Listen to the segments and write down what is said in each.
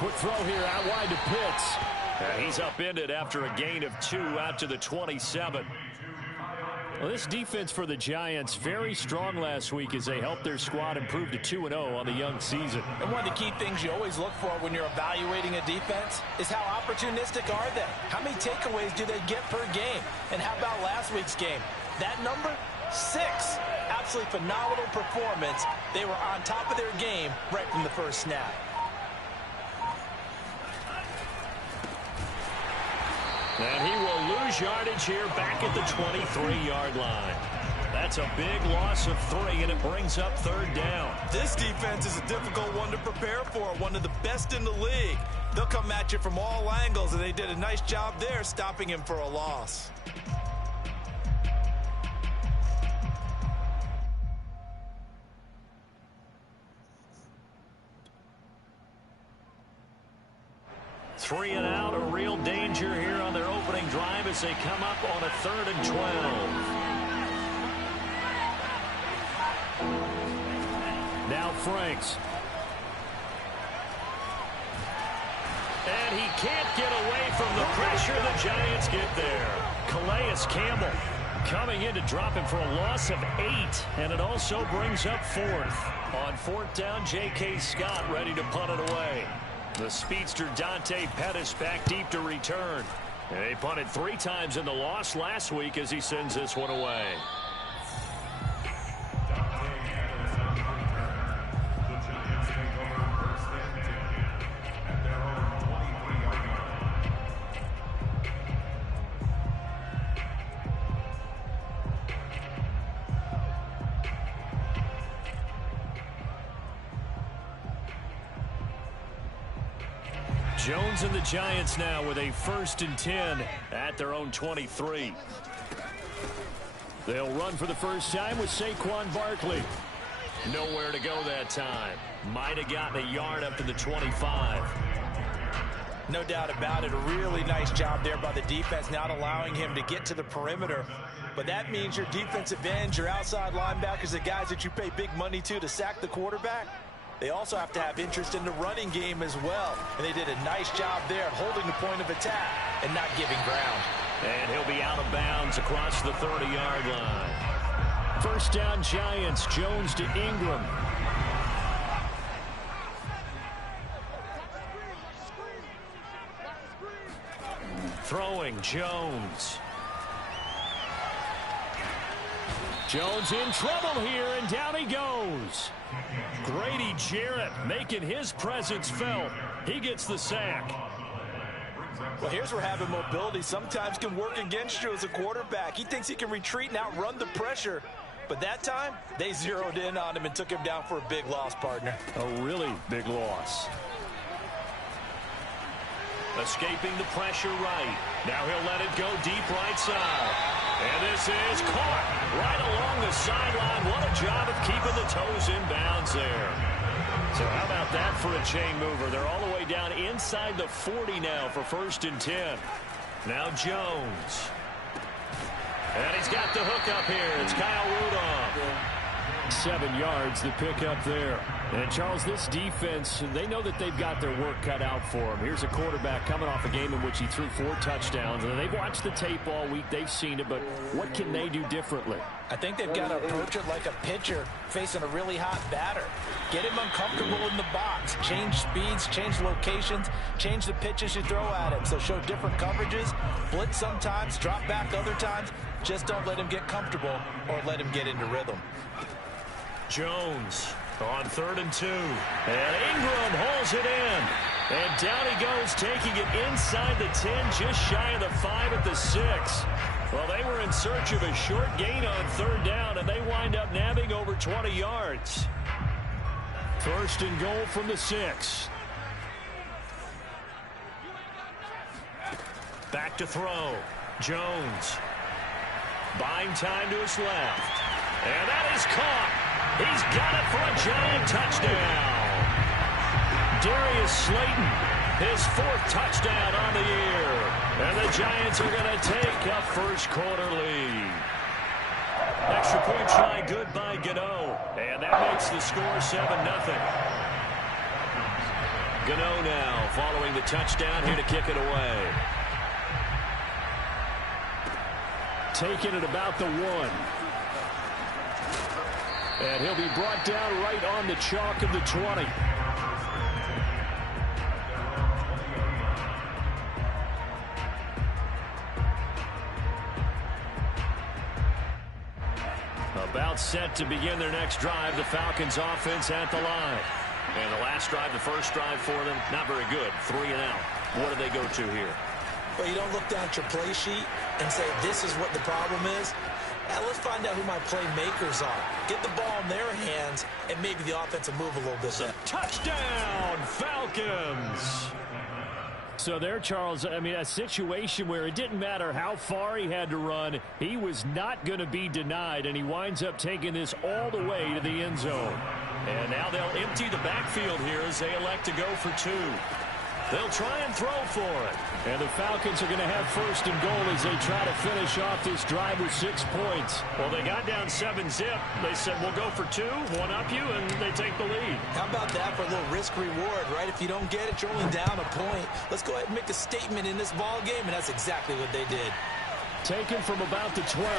Quick throw here out wide to Pitts. And he's upended after a gain of 2 out to the 27. Well, this defense for the Giants, very strong last week as they helped their squad improve to 2-0 on the young season. And one of the key things you always look for when you're evaluating a defense is how opportunistic are they? How many takeaways do they get per game? And how about last week's game? That number, 6. Absolutely phenomenal performance. They were on top of their game right from the first snap. And he will lose yardage here back at the 23-yard line. That's a big loss of 3, and it brings up 3rd down. This defense is a difficult one to prepare for, one of the best in the league. They'll come at you from all angles, and they did a nice job there stopping him for a loss. Three and out, a real danger here on their opening drive as they come up on a 3rd and 12. Now Franks. And he can't get away from the pressure. The Giants get there. Calais Campbell coming in to drop him for a loss of 8. And it also brings up 4th. On 4th down, J.K. Scott ready to punt it away. The speedster Dante Pettis back deep to return. And they punted 3 times in the loss last week as he sends this one away. Jones and the Giants now with a 1st and 10 at their own 23. They'll run for the first time with Saquon Barkley. Nowhere to go that time. Might have gotten a yard up to the 25. No doubt about it. A really nice job there by the defense, not allowing him to get to the perimeter. But that means your defensive ends, your outside linebackers, the guys that you pay big money to sack the quarterback, they also have to have interest in the running game as well. And they did a nice job there of holding the point of attack and not giving ground. And he'll be out of bounds across the 30-yard line. First down, Giants. Jones to Ingram. Throwing, Jones. Jones in trouble here, and down he goes. Grady Jarrett making his presence felt. He gets the sack. Well, here's where having mobility sometimes can work against you as a quarterback. He thinks he can retreat and outrun the pressure. But that time, they zeroed in on him and took him down for a big loss, partner. A really big loss. Escaping the pressure right. Now he'll let it go deep right side. And this is caught right along the sideline. What a job of keeping the toes in bounds there. So how about that for a chain mover? They're all the way down inside the 40 now for 1st and 10. Now Jones. And he's got the hook up here. It's Kyle Rudolph. 7 yards, the pick up there. And, Charles, this defense, they know that they've got their work cut out for them. Here's a quarterback coming off a game in which he threw 4 touchdowns. And they've watched the tape all week. They've seen it. But what can they do differently? I think they've got to approach it like a pitcher facing a really hot batter. Get him uncomfortable in the box. Change speeds, change locations, change the pitches you throw at him. So show different coverages, blitz sometimes, drop back other times. Just don't let him get comfortable or let him get into rhythm. Jones on 3rd and 2. And Ingram holds it in. And down he goes, taking it inside the 10, just shy of the 5 at the 6. Well, they were in search of a short gain on 3rd down, and they wind up nabbing over 20 yards. 1st and goal from the 6. Back to throw. Jones. Buying time to his left. And that is caught. He's got it for a Giant touchdown. Darius Slayton, his 4th touchdown on the year. And the Giants are going to take a first quarter lead. Extra point try good by Gano. And that makes the score 7-0. Gano now following the touchdown here to kick it away. Taking it about the 1. And he'll be brought down right on the chalk of the 20. About set to begin their next drive. The Falcons offense at the line. And the last drive, the first drive for them, not very good. 3 and out. What do they go to here? Well, you don't look down at your play sheet and say, this is what the problem is. Now, let's find out who my playmakers are. Get the ball in their hands, and maybe the offense will move a little bit. Touchdown, Falcons! So there, Charles, I mean, a situation where it didn't matter how far he had to run, he was not going to be denied, and he winds up taking this all the way to the end zone. And now they'll empty the backfield here as they elect to go for 2. They'll try and throw for it. And the Falcons are going to have first and goal as they try to finish off this drive with 6 points. Well, they got down 7-zip. They said, we'll go for 2, one up you, and they take the lead. How about that for a little risk-reward, right? If you don't get it, you're only down a point. Let's go ahead and make a statement in this ball game, and that's exactly what they did. Taken from about the 12.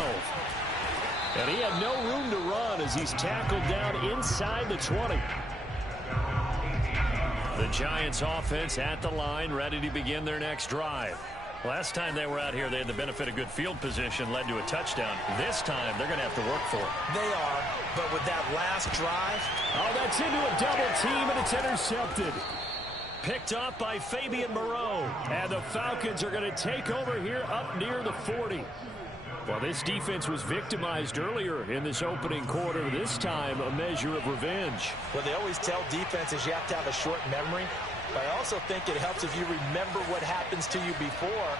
And he had no room to run as he's tackled down inside the 20. The Giants offense at the line, ready to begin their next drive. Last time they were out here, they had the benefit of good field position, led to a touchdown. This time, they're going to have to work for it. They are, but with that last drive... Oh, that's into a double team, and it's intercepted. Picked off by Fabian Moreau. And the Falcons are going to take over here up near the 40. Well, this defense was victimized earlier in this opening quarter. This time, a measure of revenge. Well, they always tell defenses you have to have a short memory. But I also think it helps if you remember what happens to you before,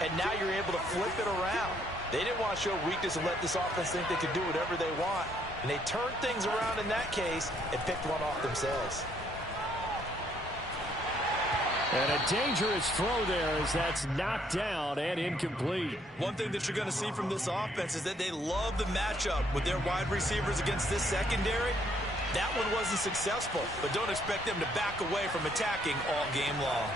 and now you're able to flip it around. They didn't want to show weakness and let this offense think they could do whatever they want. And they turned things around in that case and picked one off themselves. And a dangerous throw there as that's knocked down and incomplete. One thing that you're going to see from this offense is that they love the matchup with their wide receivers against this secondary. That one wasn't successful, but don't expect them to back away from attacking all game long.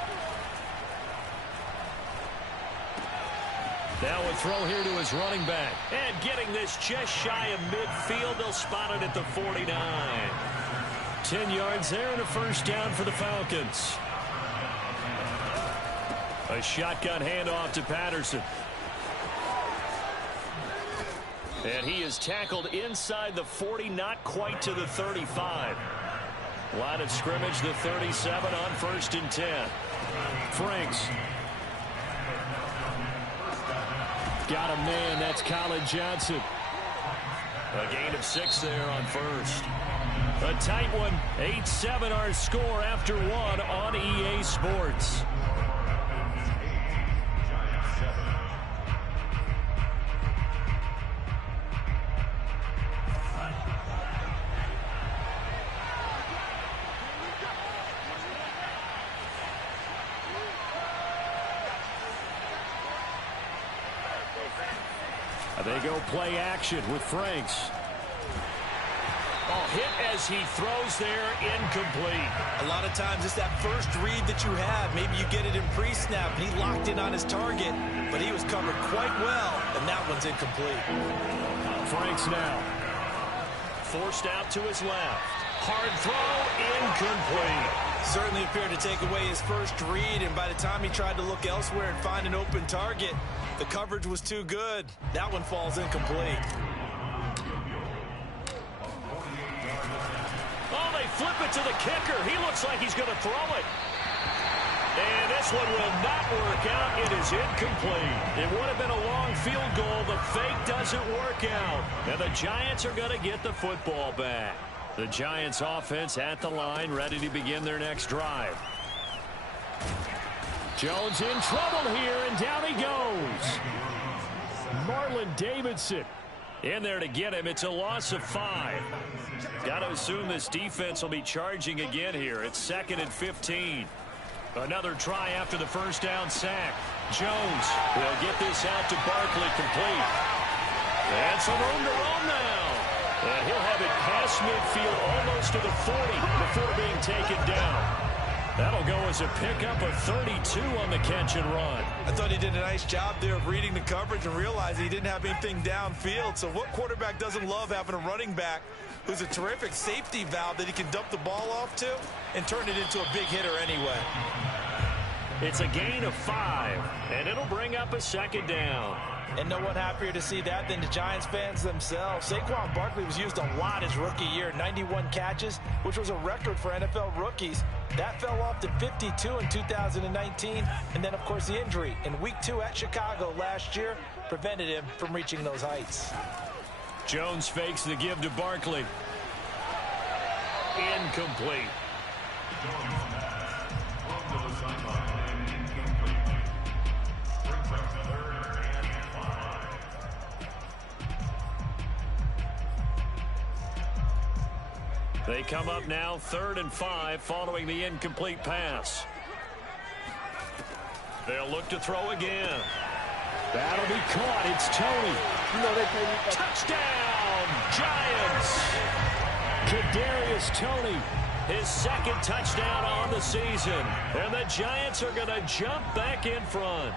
Now a throw here to his running back. And getting this just shy of midfield. They'll spot it at the 49. 10 yards there and a first down for the Falcons. A shotgun handoff to Patterson. And he is tackled inside the 40, not quite to the 35. Line of scrimmage, the 37 on 1st and 10. Franks. Got a man, that's Colin Johnson. A gain of 6 there on 1st. A tight one, 8-7 our score after 1 on EA Sports. They go play action with Franks. Oh, hit as he throws there, incomplete. A lot of times it's that first read that you have. Maybe you get it in pre-snap, and he locked in on his target, but he was covered quite well, and that one's incomplete. Franks now. Forced out to his left. Hard throw, incomplete. Certainly appeared to take away his first read, and by the time he tried to look elsewhere and find an open target, the coverage was too good. That one falls incomplete. Oh, they flip it to the kicker. He looks like he's going to throw it. And this one will not work out. It is incomplete. It would have been a long field goal. The fake doesn't work out. And the Giants are going to get the football back. The Giants offense at the line, ready to begin their next drive. Jones in trouble here, and down he goes. Marlon Davidson in there to get him. It's a loss of 5. Got to assume this defense will be charging again here. It's 2nd and 15. Another try after the first down sack. Jones will get this out to Barkley, complete. And some room to roam now. And he'll have it past midfield almost to the 40 before being taken down. That'll go as a pickup of 32 on the catch and run. I thought he did a nice job there of reading the coverage and realizing he didn't have anything downfield. So what quarterback doesn't love having a running back who's a terrific safety valve that he can dump the ball off to and turn it into a big hitter anyway? It's a gain of 5, and it'll bring up a second down. And no one happier to see that than the Giants fans themselves. Saquon Barkley was used a lot his rookie year, 91 catches, which was a record for NFL rookies. That fell off to 52 in 2019. And then, of course, the injury in Week 2 at Chicago last year prevented him from reaching those heights. Jones fakes the give to Barkley. Incomplete. They come up now 3rd and 5 following the incomplete pass. They'll look to throw again. That'll be caught. It's Tony. Touchdown, Giants. Kadarius Toney, his second touchdown on the season. And the Giants are going to jump back in front.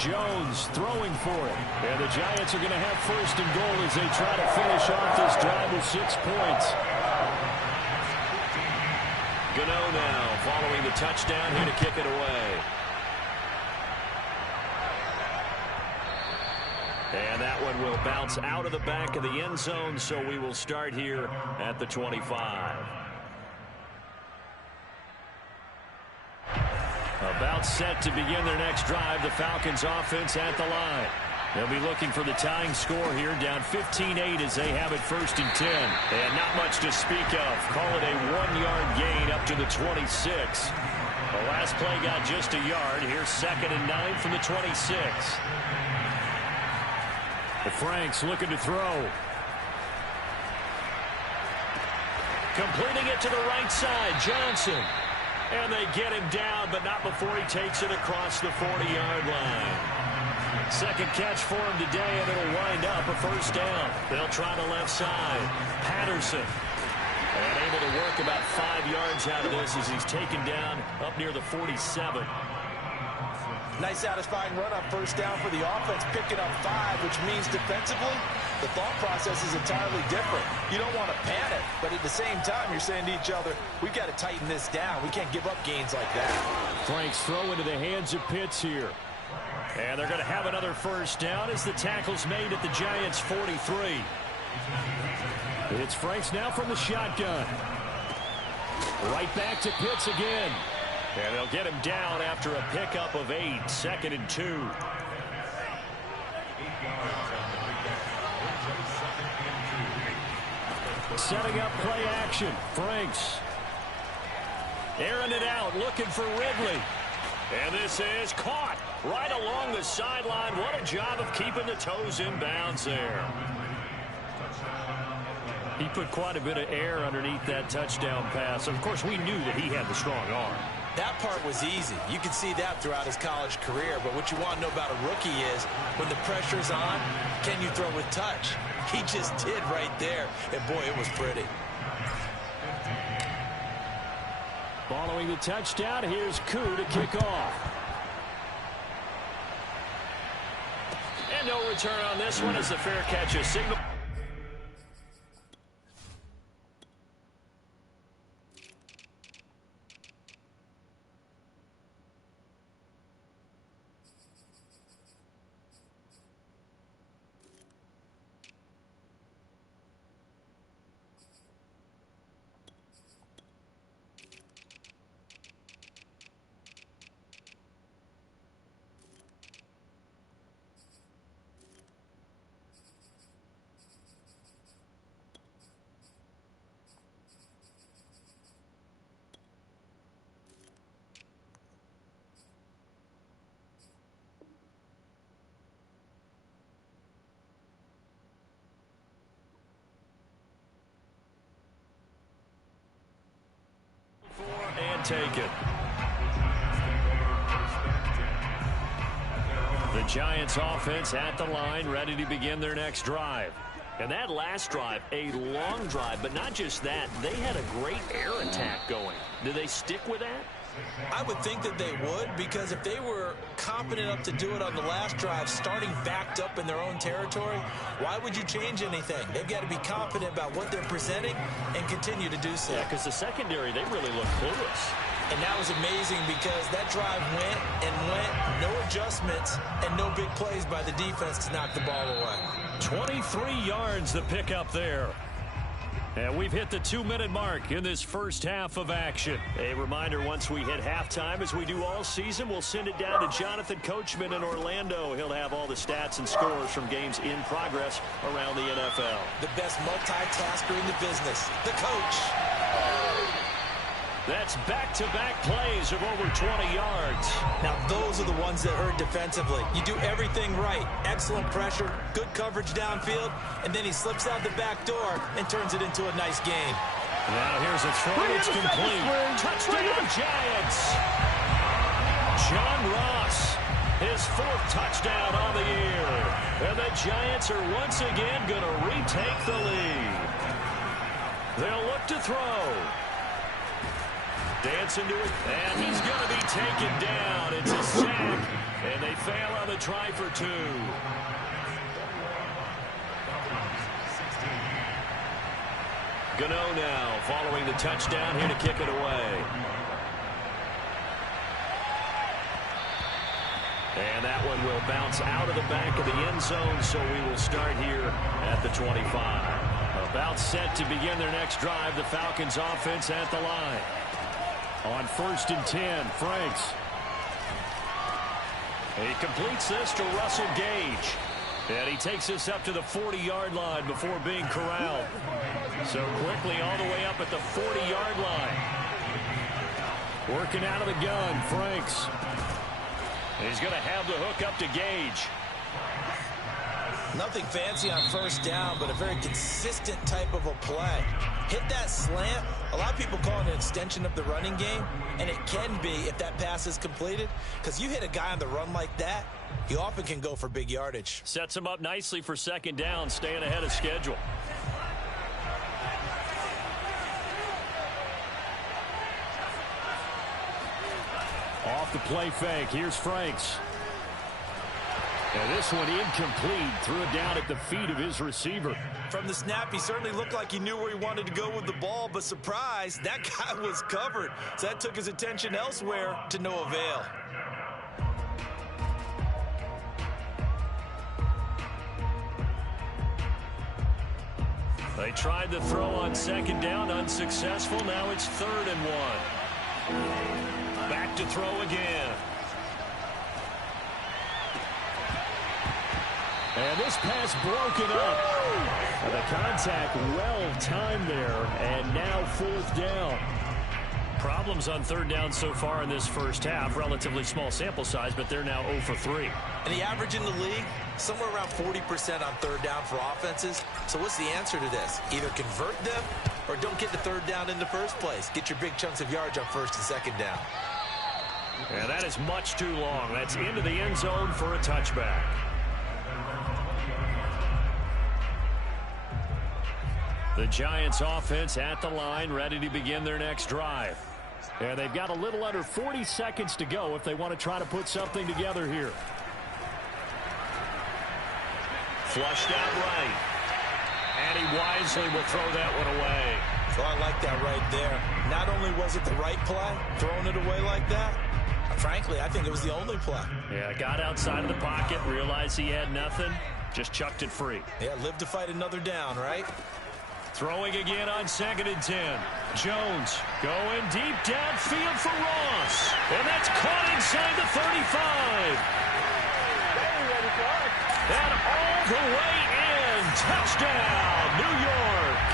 Jones throwing for it. And the Giants are going to have 1st and goal as they try to finish off this drive with 6 points. Gano now following the touchdown here to kick it away. And that one will bounce out of the back of the end zone, so we will start here at the 25. About set to begin their next drive, the Falcons offense at the line. They'll be looking for the tying score here, down 15-8 as they have it 1st and 10. And not much to speak of. Call it a 1-yard gain up to the 26. The last play got just a yard. Here's 2nd and 9 from the 26. The Franks looking to throw. Completing it to the right side, Johnson. And they get him down, but not before he takes it across the 40-yard line. Second catch for him today, and it'll wind up a 1st down. They'll try the left side. Patterson. And able to work about 5 yards out of this as he's taken down up near the 47. Nice satisfying run on 1st down for the offense, picking up 5, which means defensively, the thought process is entirely different. You don't want to panic, but at the same time, you're saying to each other, we've got to tighten this down. We can't give up gains like that. Franks throw into the hands of Pitts here. And they're going to have another 1st down as the tackle's made at the Giants' 43. It's Franks now from the shotgun. Right back to Pitts again. And they'll get him down after a pickup of 8, 2nd and 2. Setting up play action. Franks. Airing it out, looking for Ridley. And this is caught right along the sideline. What a job of keeping the toes in bounds there. He put quite a bit of air underneath that touchdown pass. Of course, we knew that he had the strong arm. That part was easy. You can see that throughout his college career. But what you want to know about a rookie is when the pressure's on, can you throw with touch? He just did right there. And, boy, it was pretty. Following the touchdown, here's Koo to kick off. And no return on this one as the fair catch is signaled. And take it. The Giants offense at the line, ready to begin their next drive. And that last drive, a long drive, but not just that. They had a great air attack going. Do they stick with that? I would think that they would, because if they were confident enough to do it on the last drive, starting backed up in their own territory, why would you change anything? They've got to be confident about what they're presenting and continue to do so. Yeah, because the secondary, they really look clueless. And that was amazing because that drive went and went, no adjustments, and no big plays by the defense to knock the ball away. 23 yards the pickup there. And we've hit the 2-minute mark in this first half of action. A reminder, once we hit halftime, as we do all season, we'll send it down to Jonathan Coachman in Orlando. He'll have all the stats and scores from games in progress around the NFL. The best multitasker in the business, the coach. That's back-to-back plays of over 20 yards. Now, those are the ones that hurt defensively. You do everything right. Excellent pressure, good coverage downfield, and then he slips out the back door and turns it into a nice gain. Now here's a throw. It's complete. Touchdown, Giants. John Ross, his 4th touchdown on the year. And the Giants are once again going to retake the lead. They'll look to throw. Dancing to it, and he's going to be taken down. It's a sack, and they fail on the try for 2. Gano now following the touchdown here to kick it away. And that one will bounce out of the back of the end zone, so we will start here at the 25. About set to begin their next drive, the Falcons offense at the line. On 1st and 10, Franks. He completes this to Russell Gage. And he takes us up to the 40-yard line before being corralled. So quickly all the way up at the 40-yard line. Working out of the gun, Franks. He's going to have the hook up to Gage. Nothing fancy on 1st down, but a very consistent type of a play. Hit that slant. A lot of people call it an extension of the running game, and it can be if that pass is completed, because you hit a guy on the run like that, he often can go for big yardage. Sets him up nicely for 2nd down, staying ahead of schedule. Off the play fake, here's Franks. And this one incomplete. Threw it down at the feet of his receiver. From the snap, he certainly looked like he knew where he wanted to go with the ball, but surprise, that guy was covered. So that took his attention elsewhere to no avail. They tried the throw on 2nd down, unsuccessful. Now it's 3rd and 1. Back to throw again. And this pass broken up. And the contact well timed there. And now 4th down. Problems on 3rd down so far in this first half. Relatively small sample size, but they're now 0 for 3. And the average in the league, somewhere around 40% on 3rd down for offenses. So what's the answer to this? Either convert them or don't get the 3rd down in the first place. Get your big chunks of yards on 1st and 2nd down. And that is much too long. That's into the end zone for a touchback. The Giants offense at the line, ready to begin their next drive. And they've got a little under 40 seconds to go if they want to try to put something together here. Flushed out right. And he wisely will throw that one away. Well, I like that right there. Not only was it the right play, throwing it away like that, frankly, I think it was the only play. Yeah, got outside of the pocket, realized he had nothing, just chucked it free. Yeah, live to fight another down, right? Throwing again on 2nd and 10. Jones going deep downfield for Ross. And that's caught inside the 35. And all the way in. Touchdown, New York.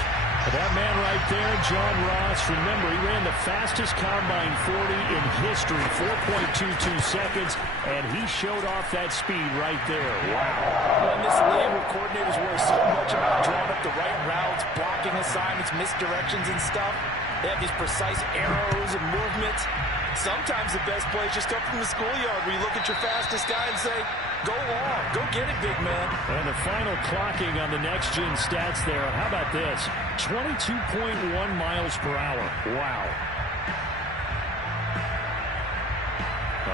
That man right there, John Ross, remember, he ran the fastest combine 40 in history, 4.22 seconds, and he showed off that speed right there. Wow. In this league where coordinators worry so much about drawing up the right routes, blocking assignments, misdirections and stuff, they have these precise arrows and movements. Sometimes the best plays just come from the schoolyard where you look at your fastest guy and say, Go long. Go get it, big man. And the final clocking on the next-gen stats there. How about this? 22.1 miles per hour. Wow.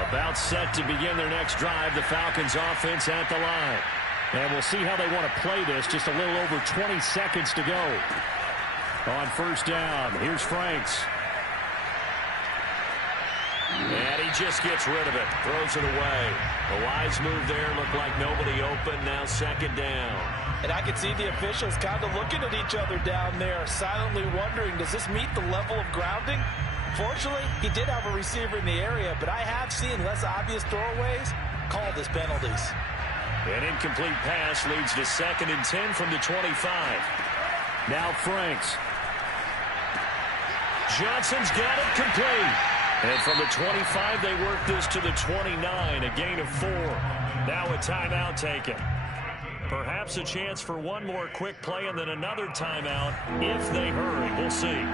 About set to begin their next drive. The Falcons offense at the line. And we'll see how they want to play this. Just a little over 20 seconds to go. On first down, here's Franks. And he just gets rid of it. Throws it away. A wise move there. Looked like nobody open. Now second down. And I can see the officials kind of looking at each other down there, silently wondering, does this meet the level of grounding? Fortunately, he did have a receiver in the area, but I have seen less obvious throwaways called as penalties. An incomplete pass leads to 2nd and 10 from the 25. Now Franks. Johnson's got it complete. And from the 25, they work this to the 29, a gain of 4. Now a timeout taken. Perhaps a chance for one more quick play and then another timeout if they hurry. We'll see.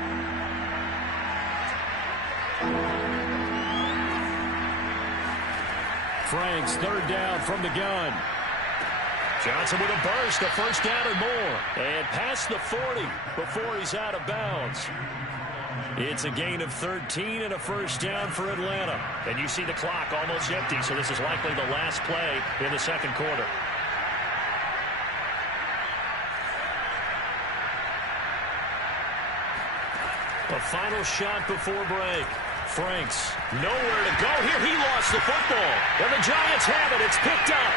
Franks, 3rd down from the gun. Johnson with a burst, a first down and more. And past the 40 before he's out of bounds. It's a gain of 13 and a first down for Atlanta. And you see the clock almost empty, so this is likely the last play in the second quarter. A final shot before break. Franks, nowhere to go here. He lost the football. And the Giants have it. It's picked up.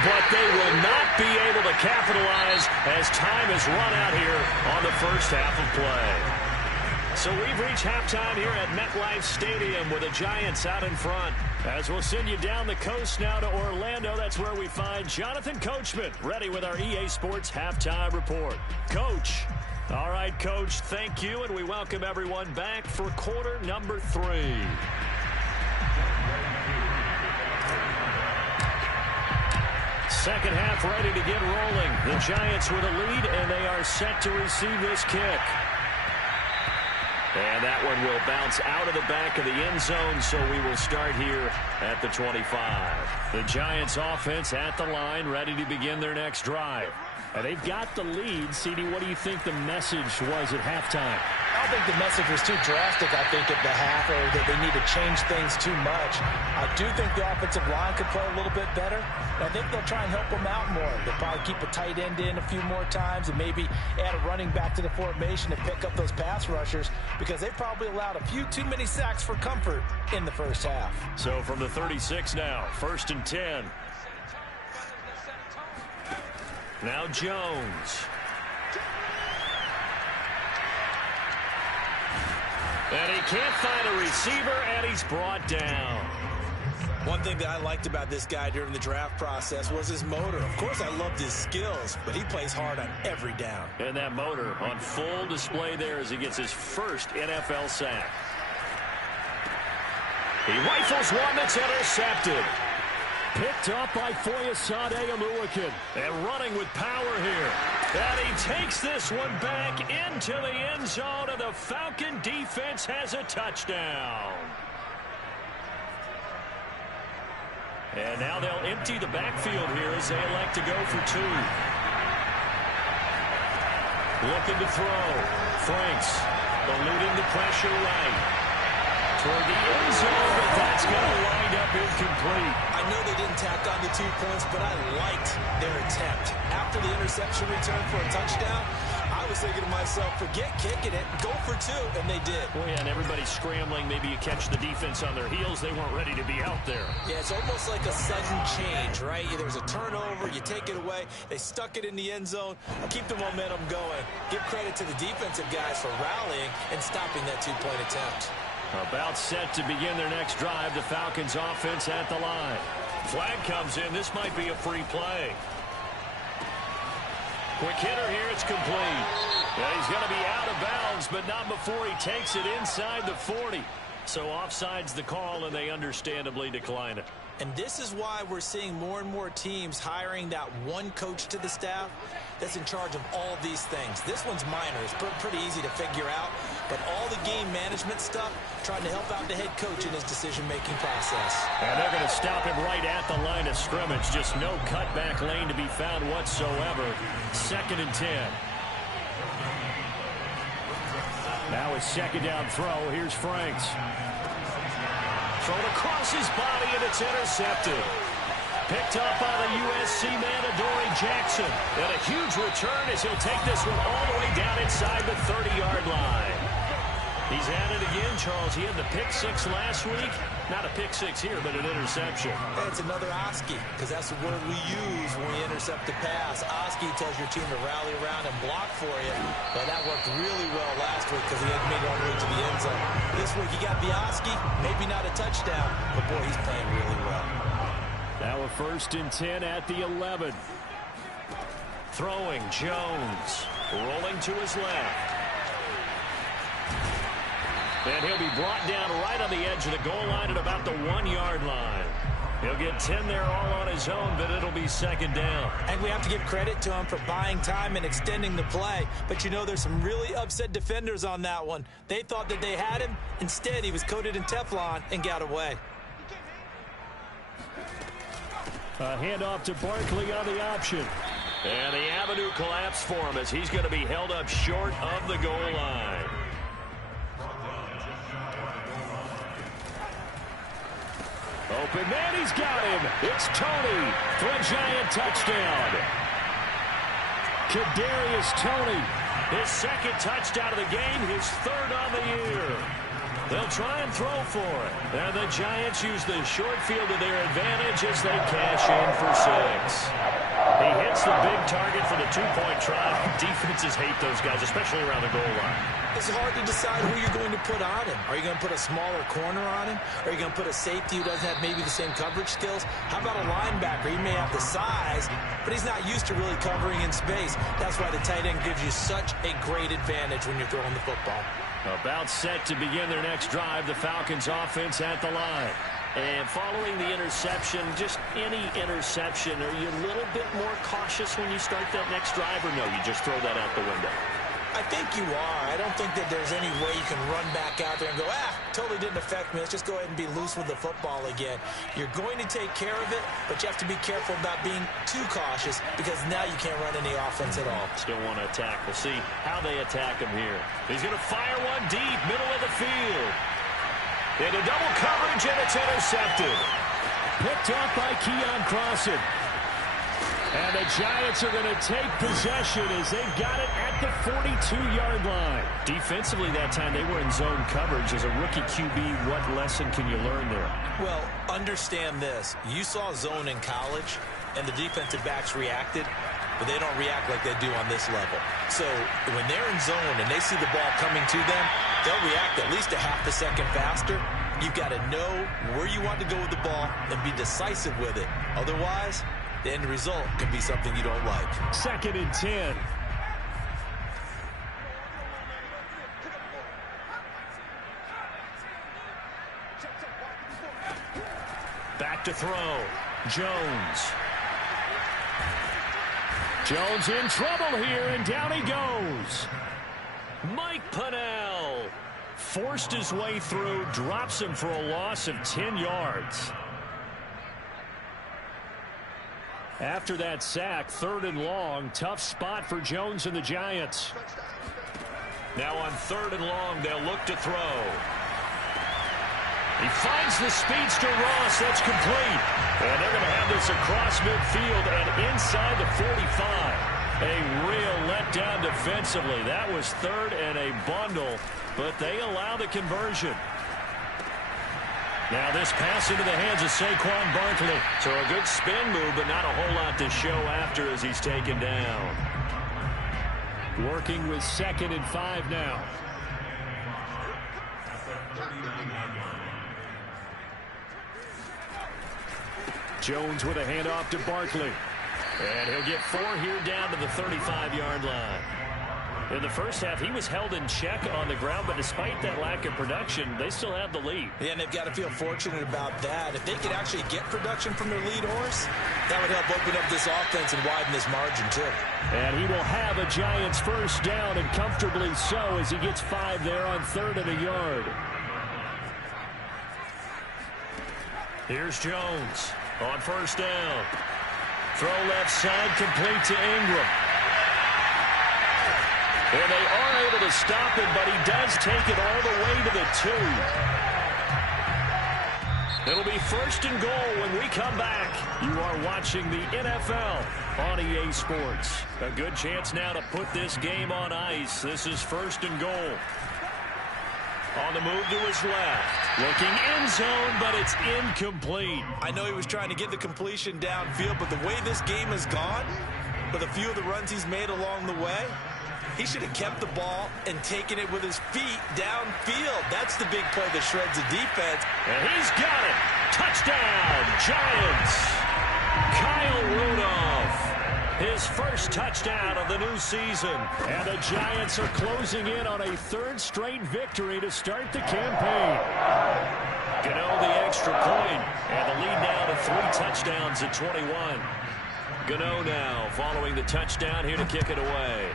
But they will not be able to capitalize as time has run out here on the first half of play. So we've reached halftime here at MetLife Stadium with the Giants out in front. As we'll send you down the coast now to Orlando, that's where we find Jonathan Coachman ready with our EA Sports Halftime Report. Coach. All right, Coach, thank you, and we welcome everyone back for quarter number 3. Second half ready to get rolling. The Giants with a lead, and they are set to receive this kick. And that one will bounce out of the back of the end zone, so we will start here at the 25. The Giants offense at the line, ready to begin their next drive. And they've got the lead. CD, what do you think the message was at halftime? I don't think the message was too drastic, I think, at the half, or that they need to change things too much. I do think the offensive line could play a little bit better. I think they'll try and help them out more. They'll probably keep a tight end in a few more times and maybe add a running back to the formation to pick up those pass rushers, because they probably allowed a few too many sacks for comfort in the first half. So from the 36 now, 1st and 10. Now Jones. And he can't find a receiver, and he's brought down. One thing that I liked about this guy during the draft process was his motor. Of course, I loved his skills, but he plays hard on every down. And that motor on full display there as he gets his first NFL sack. He rifles one that's intercepted. Picked up by Foyesade Oluwakin. And running with power here. And he takes this one back into the end zone, and the Falcon defense has a touchdown. And now they'll empty the backfield here as they elect to go for 2. Looking to throw. Franks eluding the pressure right. Toward the end zone, but that's going to wind up incomplete. I know they didn't tack on the 2 points, but I liked their attempt. After the interception return for a touchdown, I was thinking to myself, forget kicking it, go for 2, and they did. Well, yeah, and everybody's scrambling. Maybe you catch the defense on their heels. They weren't ready to be out there. Yeah, it's almost like a sudden change, right? There was a turnover, you take it away, they stuck it in the end zone. Keep the momentum going. Give credit to the defensive guys for rallying and stopping that 2-point attempt. About set to begin their next drive. The Falcons offense at the line. Flag comes in. This might be a free play. Quick hitter here. It's complete. Yeah, he's going to be out of bounds, but not before he takes it inside the 40. So offside's the call, and they understandably decline it. And this is why we're seeing more and more teams hiring that one coach to the staff that's in charge of all these things. This one's minor. It's pretty easy to figure out. but all the game management stuff trying to help out the head coach in his decision-making process. And they're going to stop him right at the line of scrimmage. Just no cutback lane to be found whatsoever. 2nd and 10. Now a second down throw. Here's Franks. Thrown across his body, and it's intercepted. Picked up by the USC man, Adoree Jackson. And a huge return as he'll take this one all the way down inside the 30-yard line. He's at it again, Charles. He had the pick 6 last week. Not a pick 6 here, but an interception. Hey, it's another Oski, because that's the word we use when we intercept the pass. Oski tells your team to rally around and block for you. But that worked really well last week because he had made it all the way to the end zone. This week he got the Oski, maybe not a touchdown, but boy, he's playing really well. Now a 1st and 10 at the 11. Throwing, Jones. Rolling to his left. And he'll be brought down right on the edge of the goal line at about the 1-yard line. He'll get 10 there all on his own, but it'll be 2nd down. And we have to give credit to him for buying time and extending the play. But, you know, there's some really upset defenders on that one. They thought that they had him. Instead, he was coated in Teflon and got away. A handoff to Barkley on the option. And the avenue collapsed for him as he's going to be held up short of the goal line. Open man, he's got him. It's Toney for a Giant touchdown. Kadarius Toney, his 2nd touchdown of the game, his 3rd on the year. They'll try and throw for it. And the Giants use the short field to their advantage as they cash in for 6. He hits the big target for the 2-point try. Defenses hate those guys, especially around the goal line. It's hard to decide who you're going to put on him. Are you going to put a smaller corner on him? Are you going to put a safety who doesn't have maybe the same coverage skills? How about a linebacker? He may have the size, but he's not used to really covering in space. That's why the tight end gives you such a great advantage when you're throwing the football. About set to begin their next drive, the Falcons offense at the line. And following the interception, just any interception, are you a little bit more cautious when you start that next drive, or no, you just throw that out the window? I think you are. I don't think that there's any way you can run back out there and go, totally didn't affect me. Let's just go ahead and be loose with the football again. You're going to take care of it, but you have to be careful about being too cautious because now you can't run any offense at all. Still want to attack. We'll see how they attack him here. He's going to fire one deep, middle of the field. Into double coverage, and it's intercepted. Picked up by Keon Crossan. And the Giants are going to take possession as they've got it at the 42-yard line. Defensively that time, they were in zone coverage. As a rookie QB, what lesson can you learn there? Well, understand this. You saw zone in college, and the defensive backs reacted, but they don't react like they do on this level. So when they're in zone and they see the ball coming to them, they'll react at least a half a second faster. You've got to know where you want to go with the ball and be decisive with it. Otherwise, the end result can be something you don't like. 2nd and 10. Back to throw. Jones. Jones in trouble here, and down he goes. Mike Pennell forced his way through, drops him for a loss of 10 yards. After that sack, 3rd and long, tough spot for Jones and the Giants. Now on 3rd and long, they'll look to throw. He finds the speedster Ross. That's complete. And they're going to have this across midfield and inside the 45. A real letdown defensively. That was 3rd and a bundle, but they allow the conversion. Now this pass into the hands of Saquon Barkley. So a good spin move, but not a whole lot to show after as he's taken down. Working with 2nd and 5 now. Jones with a handoff to Barkley. And he'll get 4 here down to the 35-yard line. In the first half, he was held in check on the ground, but despite that lack of production, they still have the lead. Yeah, and they've got to feel fortunate about that. If they could actually get production from their lead horse, that would help open up this offense and widen this margin, too. And he will have a Giants first down, and comfortably so, as he gets 5 there on 3rd and a yard. Here's Jones on first down. Throw left side, complete to Ingram. And they are able to stop him, but he does take it all the way to the 2. It'll be 1st and goal when we come back. You are watching the NFL on EA Sports. A good chance now to put this game on ice. This is 1st and goal. On the move to his left. Looking end zone, but it's incomplete. I know he was trying to get the completion downfield, but the way this game has gone, with a few of the runs he's made along the way, he should have kept the ball and taken it with his feet downfield. That's the big play that shreds the defense. And he's got it. Touchdown, Giants. Kyle Rudolph. His first touchdown of the new season. And the Giants are closing in on a 3rd straight victory to start the campaign. Gano the extra point. And the lead now to 3 touchdowns at 21. Gano now following the touchdown here to kick it away.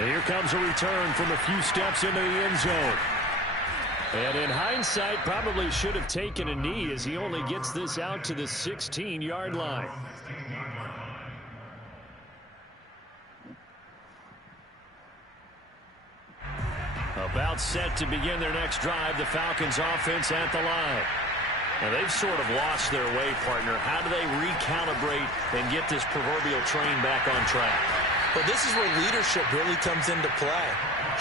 And here comes a return from a few steps into the end zone. And in hindsight, probably should have taken a knee as he only gets this out to the 16-yard line. About set to begin their next drive, the Falcons offense at the line. Now they've sort of lost their way, partner. How do they recalibrate and get this proverbial train back on track? But this is where leadership really comes into play.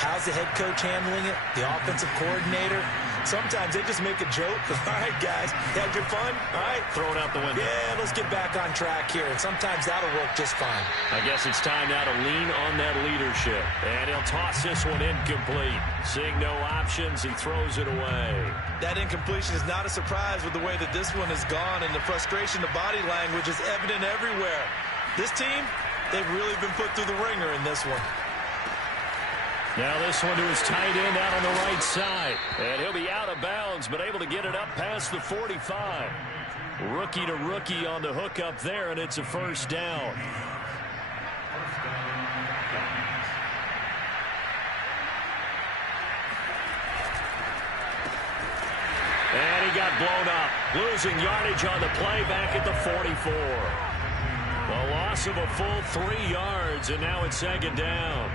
How's the head coach handling it? The offensive coordinator? Sometimes they just make a joke. All right, guys, had your fun? All right. Throw it out the window. Yeah, let's get back on track here. And sometimes that'll work just fine. I guess it's time now to lean on that leadership. And he'll toss this one incomplete. Seeing no options, he throws it away. That incompletion is not a surprise with the way that this one has gone, and the frustration, the body language is evident everywhere. This team, they've really been put through the ringer in this one. Now this one to his tight end out on the right side. And he'll be out of bounds, but able to get it up past the 45. Rookie to rookie on the hook up there, and it's a first down. And he got blown up. Losing yardage on the play back at the 44. A loss of a full 3 yards, and now it's 2nd down.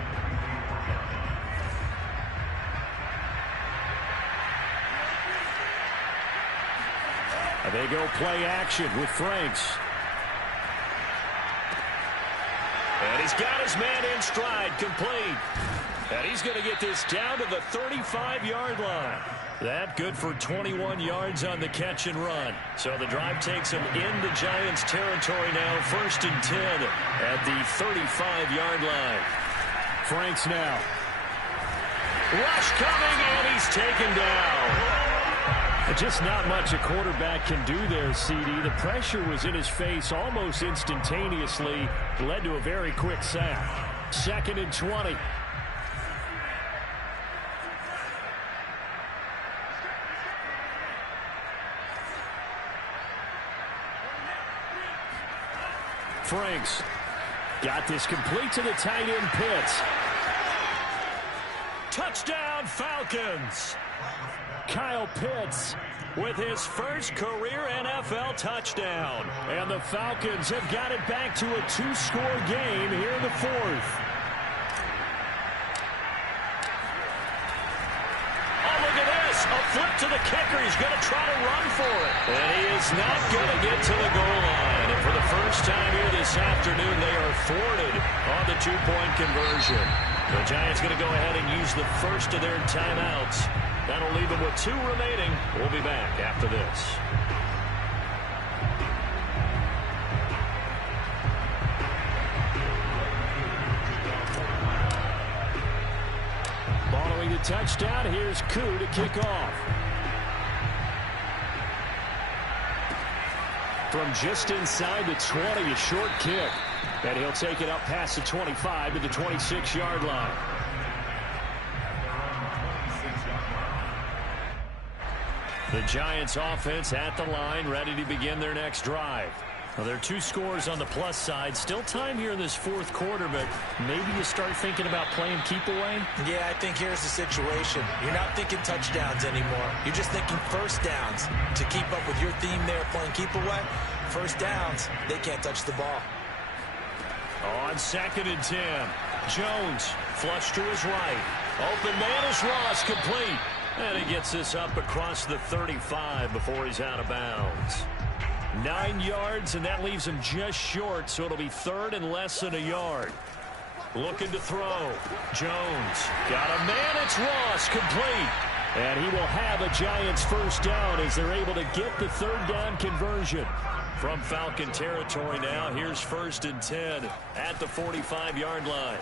They go play action with Franks. And he's got his man in stride, complete. And he's going to get this down to the 35-yard line. That good for 21 yards on the catch and run. So the drive takes him into Giants territory now, 1st and 10 at the 35-yard line. Franks now. Rush coming, and he's taken down. Just not much a quarterback can do there, CD. The pressure was in his face almost instantaneously. Led to a very quick sack. 2nd and 20. Franks got this complete to the tight end Pitts. Touchdown Falcons. Kyle Pitts with his first career NFL touchdown. And the Falcons have got it back to a 2-score game here in the 4th. Oh, look at this. A flip to the kicker. He's going to try to run for it. And he is not going to get to the goal line. And for the first time here this afternoon, they are thwarted on the 2-point conversion. The Giants going to go ahead and use the first of their timeouts. That'll leave them with 2 remaining. We'll be back after this. Following the touchdown, here's Koo to kick off. From just inside the 20, a short kick. And he'll take it up past the 25 to the 26-yard line. The Giants offense at the line, ready to begin their next drive. Well, there are 2 scores on the plus side. Still time here in this fourth quarter, but maybe you start thinking about playing keep away? Yeah, I think here's the situation. You're not thinking touchdowns anymore. You're just thinking first downs. To keep up with your theme there, playing keep away, first downs, they can't touch the ball. On 2nd and 10, Jones flush to his right. Open man is Ross, complete. And he gets this up across the 35 before he's out of bounds. 9 yards, and that leaves him just short, so it'll be 3rd and less than a yard. Looking to throw. Jones got a man. It's Ross, complete. And he will have a Giants first down as they're able to get the 3rd down conversion. From Falcon territory now, here's 1st and 10 at the 45-yard line.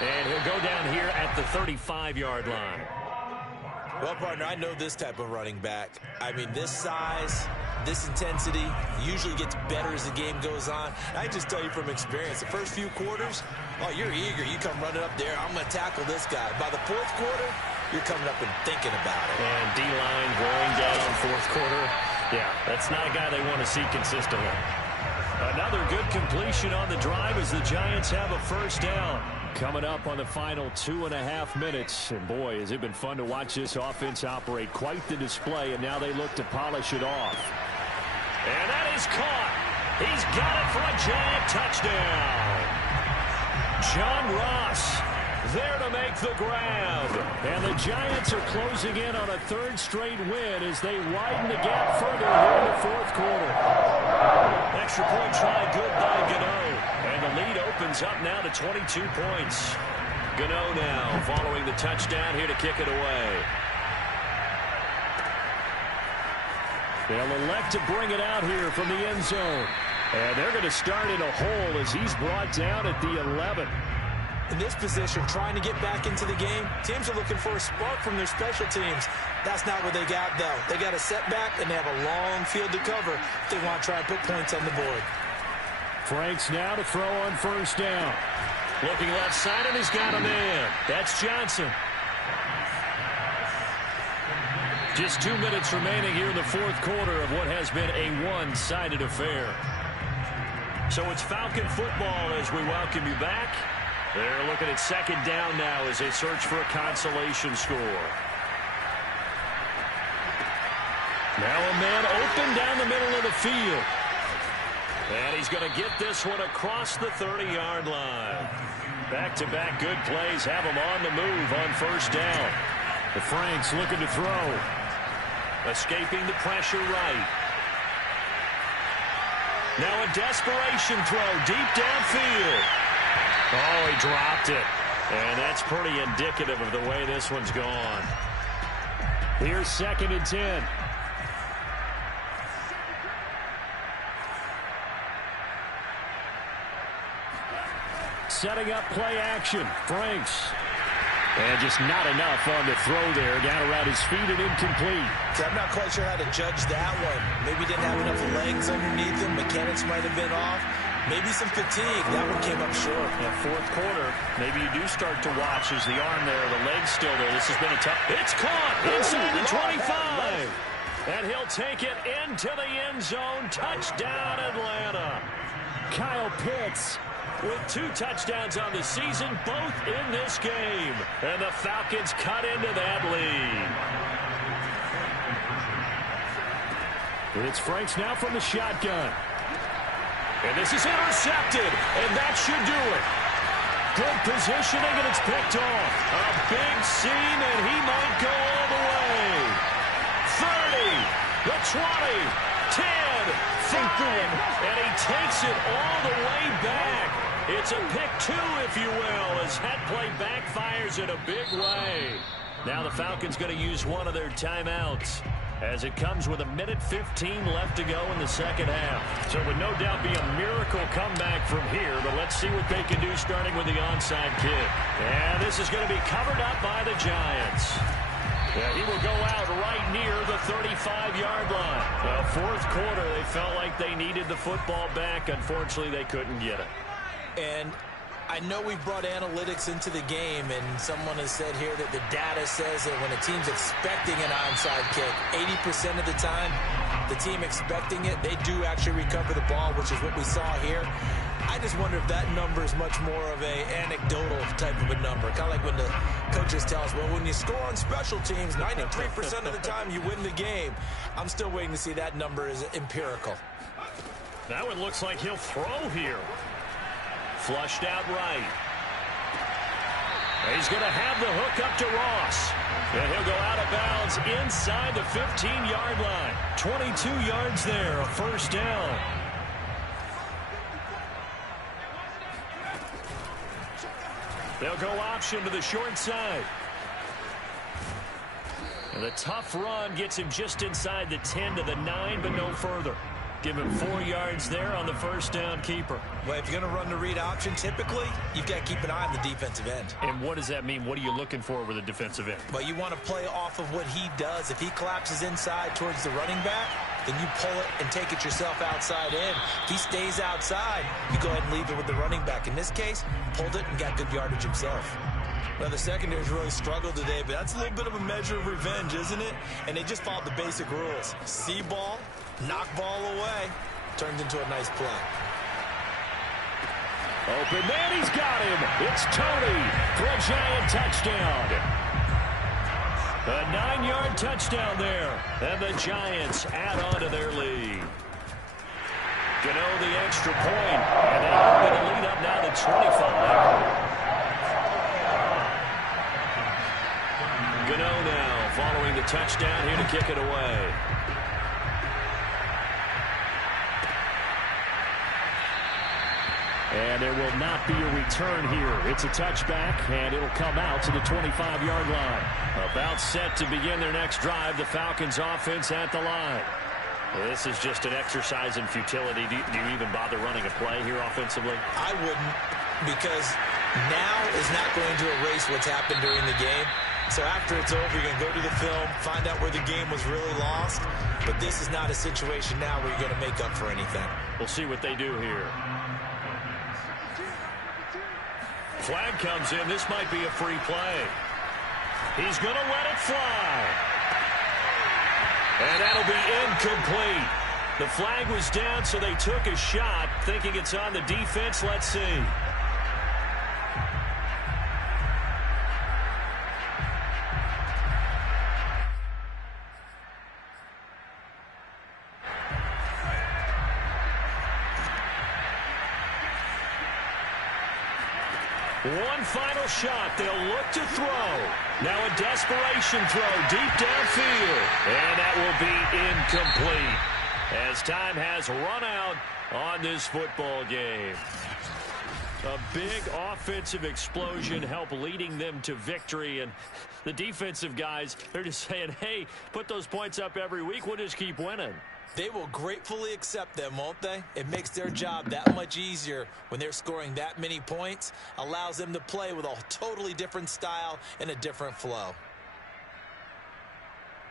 And he'll go down here at the 35-yard line. Well, partner, I know this type of running back. I mean, this size, this intensity usually gets better as the game goes on. I just tell you from experience, the first few quarters, oh, you're eager. You come running up there, I'm going to tackle this guy. By the 4th quarter, you're coming up and thinking about it. And D-line wearing down 4th quarter. Yeah, that's not a guy they want to see consistently. Another good completion on the drive as the Giants have a first down. Coming up on the final 2.5 minutes. And boy, has it been fun to watch this offense operate. Quite the display, and now they look to polish it off. And that is caught. He's got it for a Giant touchdown. John Ross there to make the grab. And the Giants are closing in on a 3rd straight win as they widen the gap further here in the 4th quarter. Extra point try good by Gano. And the lead opens up now to 22 points. Gano now following the touchdown here to kick it away. They'll elect to bring it out here from the end zone. And they're going to start in a hole as he's brought down at the 11. In this position, trying to get back into the game, teams are looking for a spark from their special teams. That's not what they got, though. They got a setback, and they have a long field to cover if they want to try and put points on the board. Franks now to throw on first down. Looking left side, and he's got a man. That's Johnson. Just 2 minutes remaining here in the 4th quarter of what has been a one-sided affair. So it's Falcon football as we welcome you back. They're looking at 2nd down now as they search for a consolation score. Now a man open down the middle of the field. And he's going to get this one across the 30-yard line. Back-to-back good plays have him on the move on first down. The Franks looking to throw. Escaping the pressure right. Now a desperation throw deep downfield. Oh, he dropped it. And that's pretty indicative of the way this one's gone. Here's 2nd and 10. Setting up play action. Franks. And just not enough on the throw there. Down around his feet and incomplete. So I'm not quite sure how to judge that one. Maybe didn't have enough legs underneath him. Mechanics might have been off. Maybe some fatigue. That one came up short. Yeah, 4th quarter, maybe you do start to watch as the arm there, the leg's still there. This has been a tough. It's caught inside the 25. And he'll take it into the end zone. Touchdown, Atlanta. Kyle Pitts with 2 touchdowns on the season, both in this game. And the Falcons cut into that lead. It's Franks now from the shotgun. And this is intercepted, and that should do it. Good positioning, and it's picked off. A big seam, and he might go all the way. 30, the 20, 10, 5, and he takes it all the way back. It's a pick 2, if you will, as that play backfires in a big way. Now the Falcons going to use one of their timeouts, as it comes with 1:15 left to go in the second half. So it would no doubt be a miracle comeback from here, but let's see what they can do starting with the onside kick. And this is going to be covered up by the Giants. Yeah, he will go out right near the 35-yard line. Well, fourth quarter, they felt like they needed the football back. Unfortunately, they couldn't get it. And I know we've brought analytics into the game, and someone has said here that the data says that when a team's expecting an onside kick, 80% of the time, the team expecting it, they do actually recover the ball, which is what we saw here. I just wonder if that number is much more of a anecdotal type of a number. Kind of like when the coaches tell us, well, when you score on special teams, 93% of the time you win the game. I'm still waiting to see that number is empirical. That one looks like he'll throw here. Flushed out right. He's going to have the hook up to Ross. And he'll go out of bounds inside the 15-yard line. 22 yards there, a first down. They'll go option to the short side. And the tough run gets him just inside the 10 to the 9, but no further. Give him 4 yards there on the first down keeper. Well, if you're going to run the read option, typically, you've got to keep an eye on the defensive end. And what does that mean? What are you looking for with a defensive end? Well, you want to play off of what he does. If he collapses inside towards the running back, then you pull it and take it yourself outside in. If he stays outside, you go ahead and leave it with the running back. In this case, pulled it and got good yardage himself. Well, the secondary's really struggled today, but that's a little bit of a measure of revenge, isn't it? And they just followed the basic rules. See ball, knock ball away, turns into a nice play. Open man, he's got him. It's Tony for a Giant touchdown. A 9-yard touchdown there. And the Giants add on to their lead. Gano the extra point. And they open the lead up now to 25. Gano now following the touchdown here to kick it away. And there will not be a return here. It's a touchback, and it'll come out to the 25-yard line. About set to begin their next drive, the Falcons offense at the line. This is just an exercise in futility. Do you even bother running a play here offensively? I wouldn't, because now is not going to erase what's happened during the game. So after it's over, you're going to go to the film, find out where the game was really lost. But this is not a situation now where you're going to make up for anything. We'll see what they do here. Flag comes in. This might be a free play. He's going to let it fly. And that'll be incomplete. The flag was down, so they took a shot, thinking it's on the defense. Let's see. One final shot. They'll look to throw. Now a desperation throw deep downfield. And that will be incomplete as time has run out on this football game. A big offensive explosion helped leading them to victory. And the defensive guys, they're just saying, hey, put those points up every week. We'll just keep winning. They will gratefully accept them, won't they? It makes their job that much easier when they're scoring that many points. Allows them to play with a totally different style and a different flow.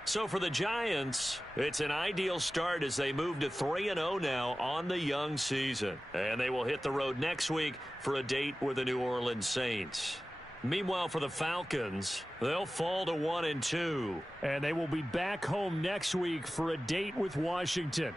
So for the Giants, it's an ideal start as they move to 3-0 now on the young season. And they will hit the road next week for a date with the New Orleans Saints. Meanwhile, for the Falcons, they'll fall to 1-2. And they will be back home next week for a date with Washington.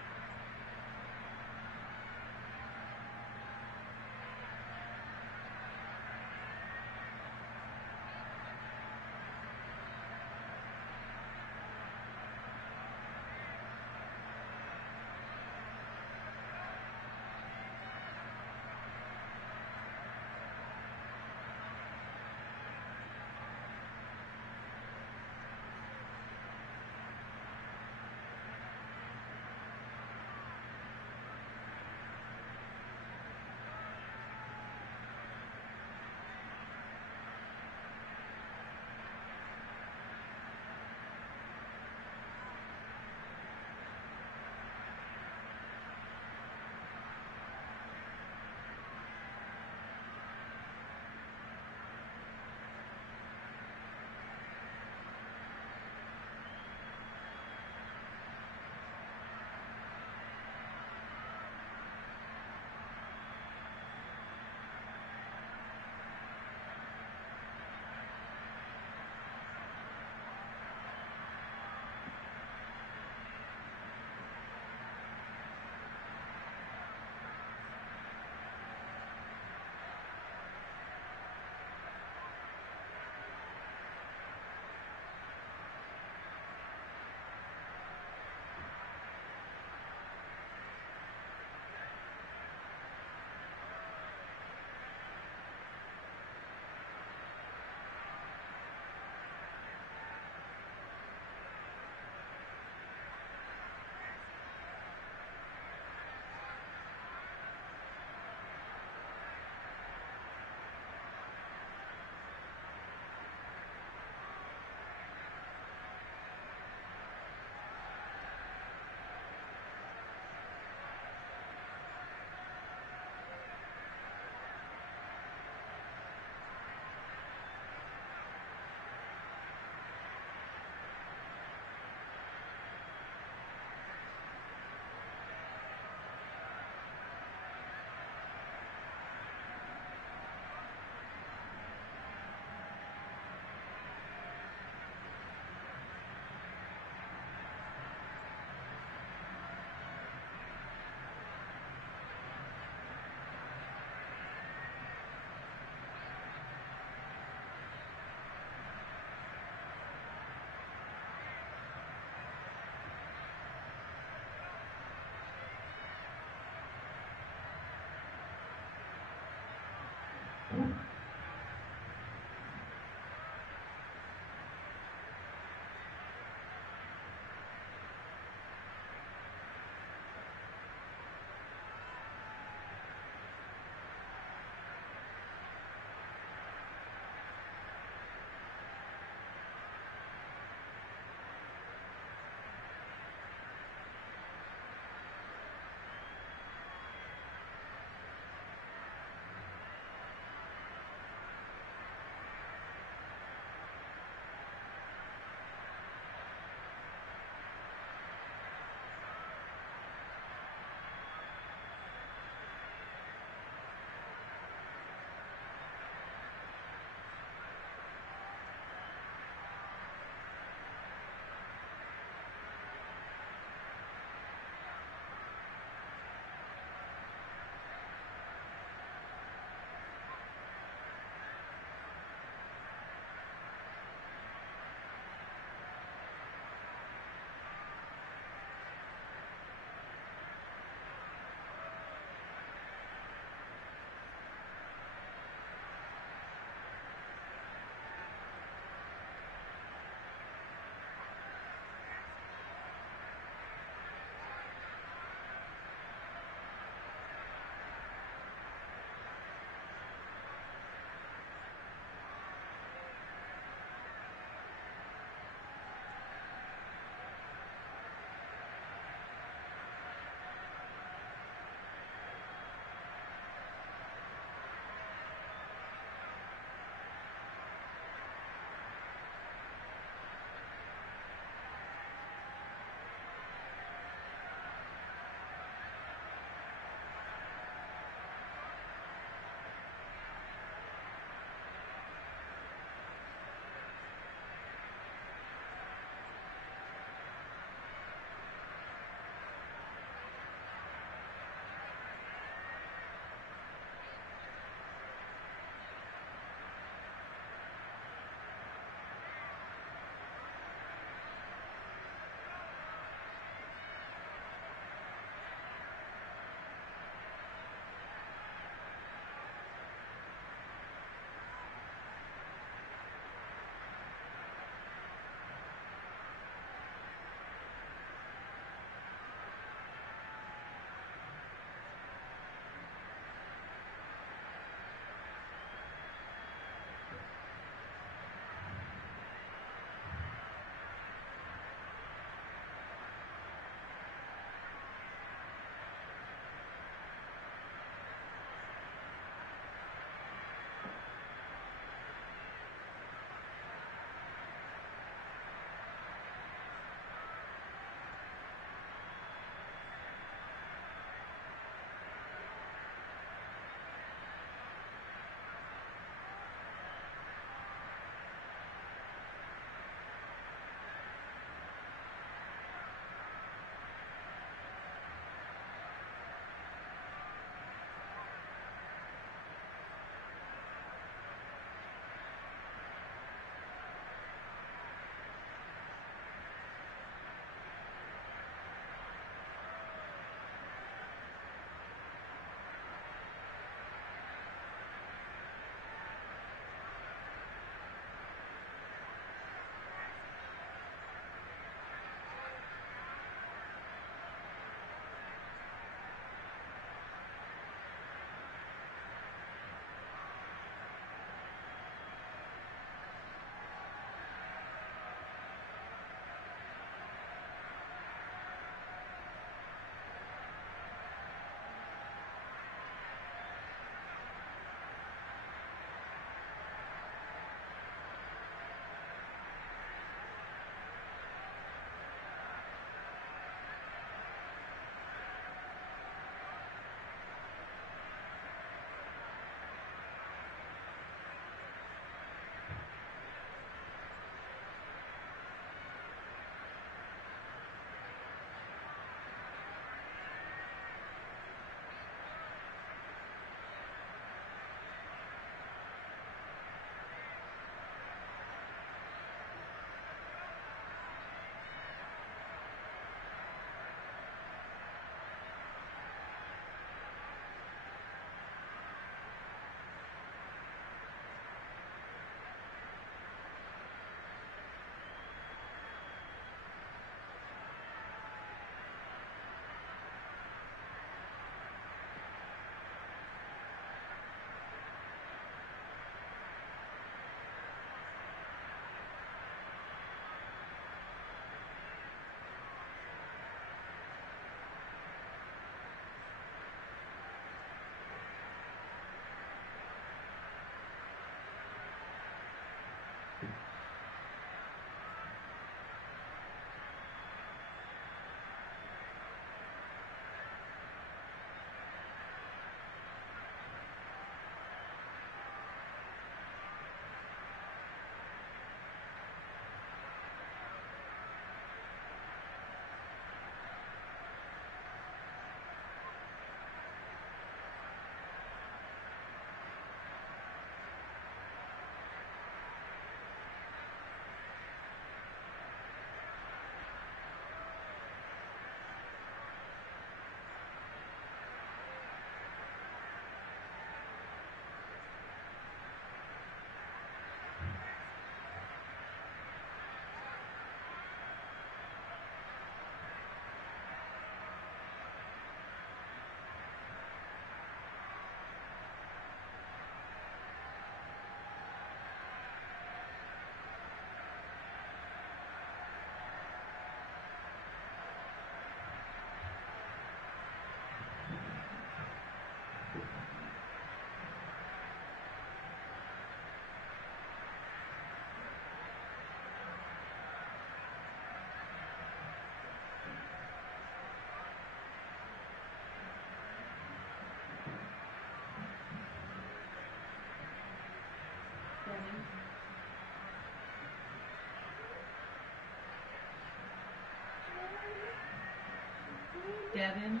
Devin.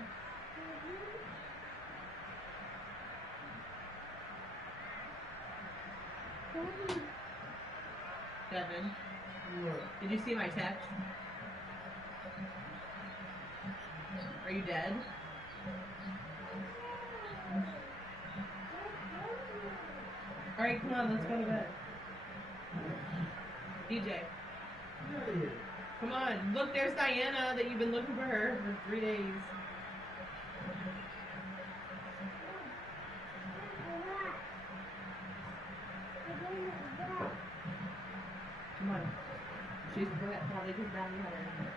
Devin. Did you see my text? Are you dead? Alright, come on, let's go to bed. DJ. Come on, look, there's Diana that you've been looking for her for 3 days. Come on. She's probably just down the other.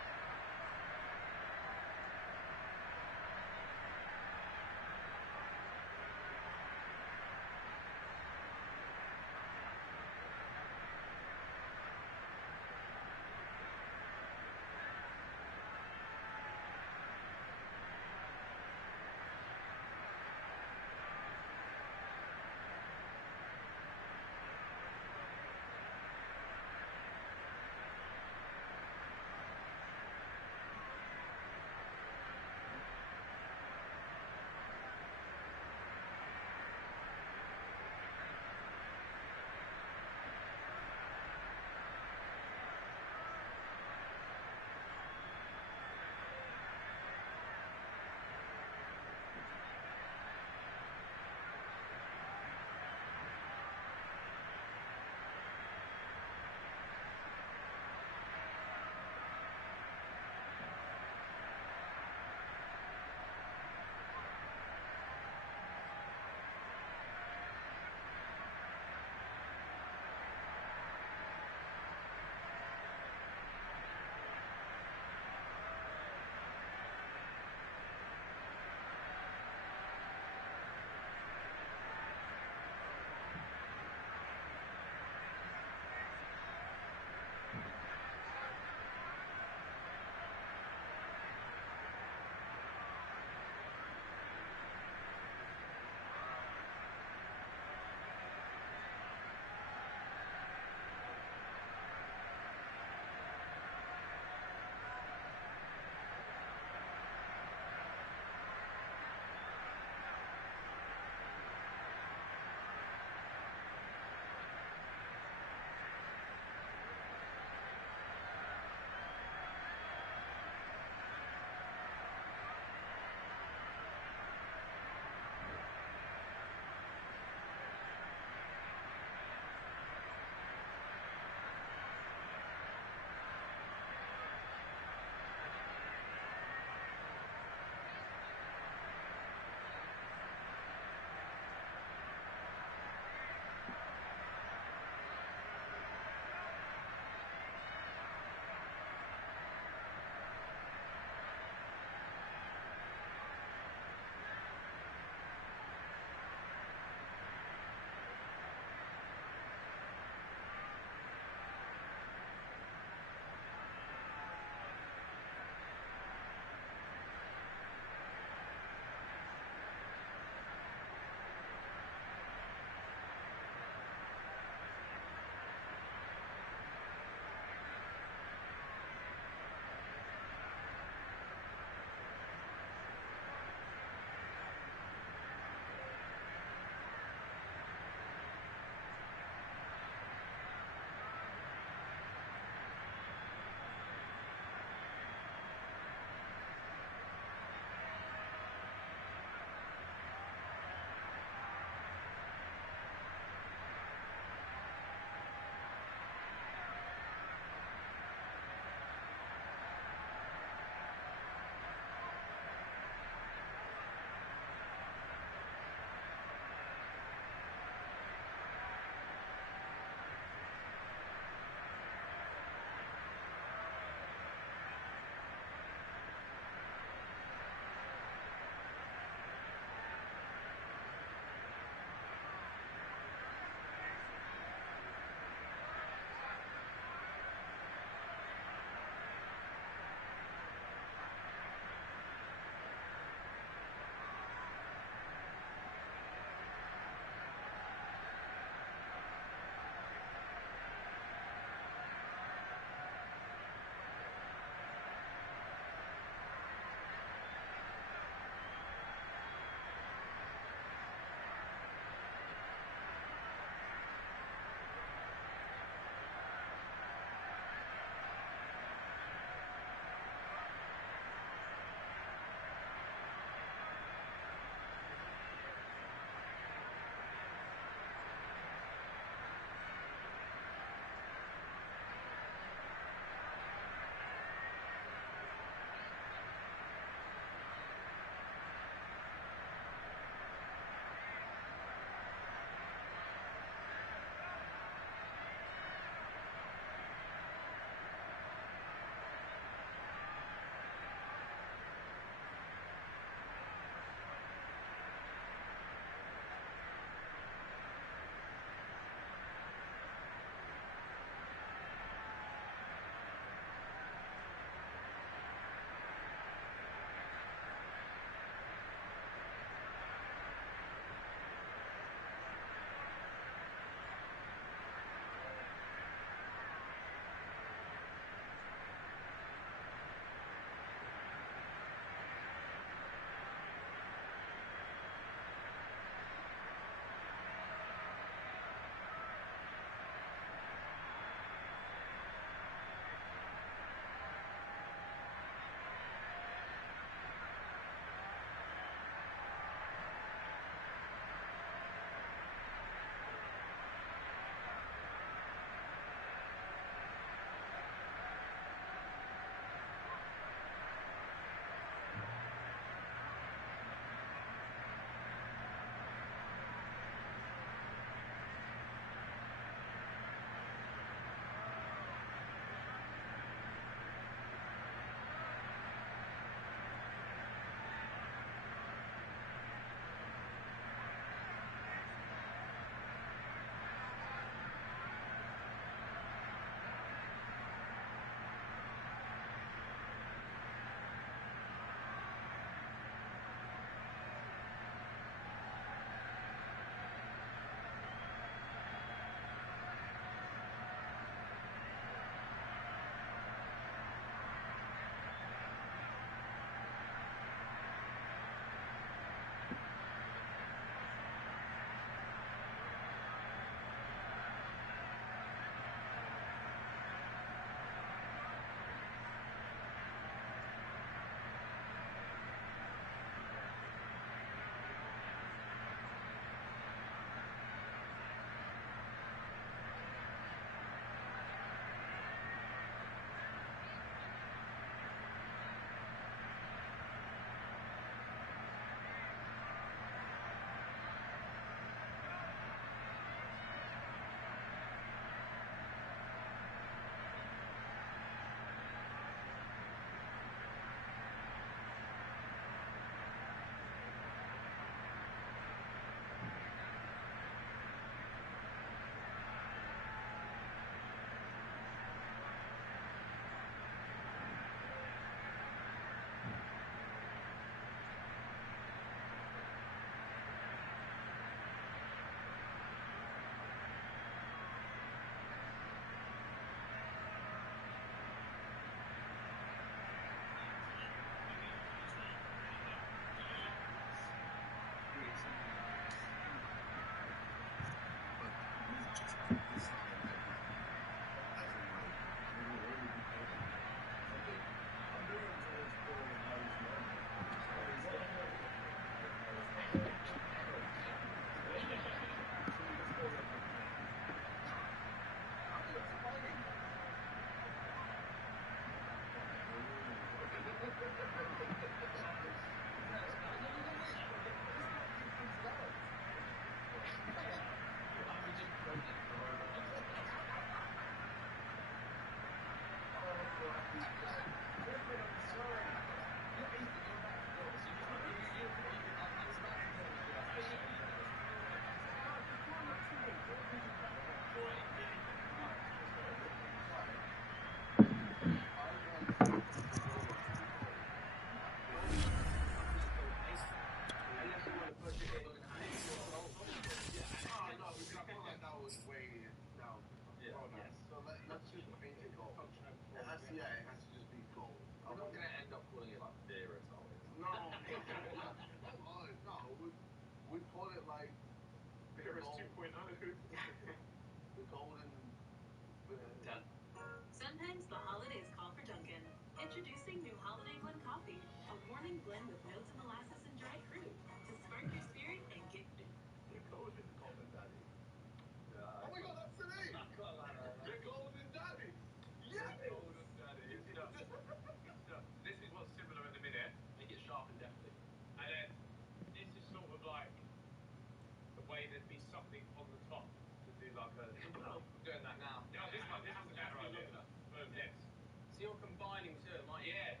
So you're combining two, like Yeah,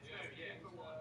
for one.